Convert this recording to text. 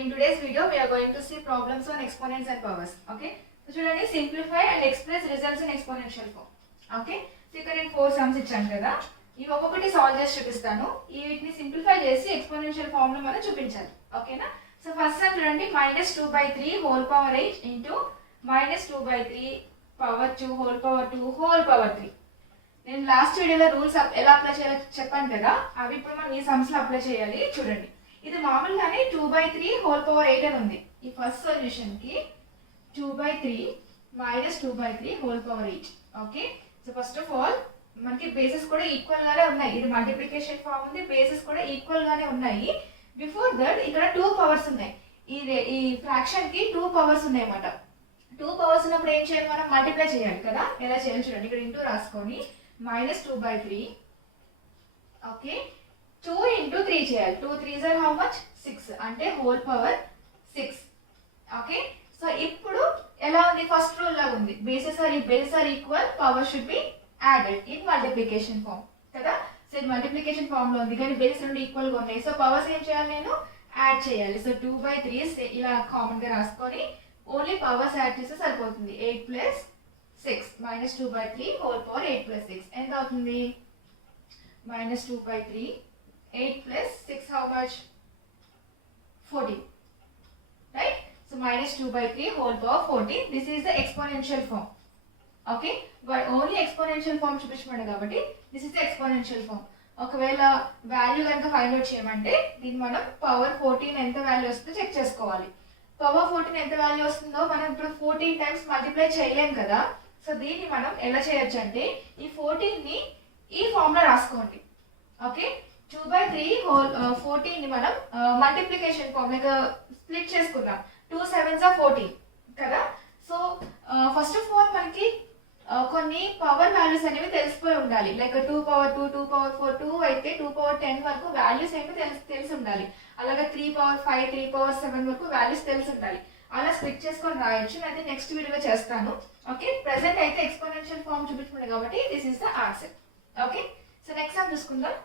in today's video we are going to see problems on exponents and powers. Okay, so చూడండి simplify and express results in exponential form. Okay, so ఇక్కడ నేను 4 sums ఇచ్చాను కదా, ఇవి ఒక్కొక్కటి solve చేసి చూపిస్తాను. వీటిని సింప్లిఫై చేసి ఎక్స్పోనెన్షియల్ ఫామ్ లో మనం చూపించాలి. ఓకేనా? సో ఫస్ట్ సమ్ చూడండి, -2/3 whole power 8 into -2/3 power 2 whole power 2 whole power 3. నేను లాస్ట్ వీడియోలో రూల్స్ ఎలా అప్లై చేయాలో చెప్పాను కదా, అవి ఇప్పుడు మనం ఈ సమ్స్ లో అప్లై చేయాలి. చూడండి, ఇది మామూలుగానే 2/3 హోల్ పవర్ 8 అని ఉంది. ఈ ఫస్ట్ సొల్యూషన్ కి 2/3 -2/3 whole power 8. Okay, so first of all మనకి బేసెస్ కూడా ఈక్వల్ గానే ఉన్నాయి. ఇది మల్టిప్లికేషన్ ఫామ్ ఉంది, బేసెస్ కూడా ఈక్వల్ గానే ఉన్నాయి. బిఫోర్ దట్ ఇక్కడ 2 పవర్స్ ఉన్నాయి. ఈ ఫ్రాక్షన్ కి 2 పవర్స్ ఉన్నాయి అన్నమాట. 2 పవర్స్ ఉన్నప్పుడు ఏం చేయాలి, మనం మల్టిప్లై చేయాలి కదా. ఎలా చేయాలి చూడండి, ఇక్కడ ఇంటూ రాసుకొని -2/3. ఓకే, 2 into 3 చేయాలి. 2 3s are how much? 6 అంటే హోల్ పవర్ 6. ఓకే, సో ఇప్పుడు ఎలా ఉంది, ఫస్ట్ రూల్ లాగా ఉంది. Bases are equal, power should be added in multiplication form కదా. సో ఇది మల్టిప్లికేషన్ ఫామ్ లో ఉంది కానీ బేసెస్ రెండు ఈక్వల్ గా ఉన్నాయి. సో పవర్స్ ఏం చేయాలి, నేను యాడ్ చేయాలి. సో 2/3 ఇలా కామన్ గా రాసుకొని ఓన్లీ పవర్స్ యాడ్ చేస్తే సరిపోతుంది. 8 + 6 -2/3 హోల్ పవర్ 8 + 6 ఎంత అవుతుంది? -2/3 8 + 6 how much? 14, right? So -2/3 whole power 14. This is the exponential form. Okay, but only exponential form చూపించమని కాబట్టి this is the exponential form. ఒకవేళ వాల్యూ కనుక ఫైండ్ అవుట్ చేయమంటే దీన్ని మనం పవర్ 14 ఎంత వాల్యూ వస్తుందో చెక్ చేసుకోవాలి. పవర్ 14 ఎంత వాల్యూ వస్తుందో మనం ఇప్పుడు 14 టైమ్స్ మల్టిప్లై చేయలేం కదా. సో దీన్ని మనం ఎలా చేయొచ్చు అంటే ఈ 14 ని ఈ ఫామ్ లో రాసుకోండి. ఓకే, 2/3 హోల్ 14 ని మనం మల్టిప్లికేషన్ ఫామ్ లైక్ స్ప్లిట్ చేసుకుందాం. 2 7s are 14 కదా. సో ఫస్ట్ ఆఫ్ ఆల్ మనకి కొన్ని పవర్ వాల్యూస్ అనేవి తెలిసిపోయి ఉండాలి. లైక్ 2 పవర్ 2 2 పవర్ 4 2 అయితే 2 పవర్ 10 వరకు వాల్యూస్ ఏంటో తెలిసి ఉండాలి. అలాగే 3 పవర్ 5 3 పవర్ 7 వరకు వాల్యూస్ తెలిసి ఉండాలి. అలా స్ప్లిట్ చేసుకొని రాయొచ్చు. అయితే నెక్స్ట్ వీడియోలో చేస్తాను. ఓకే, ప్రెసెంట్ అయితే ఎక్స్పోనెన్షియల్ ఫామ్ చూపించుకున్నాను కాబట్టి this is the answer. Okay, so next some చూసుకుందాం.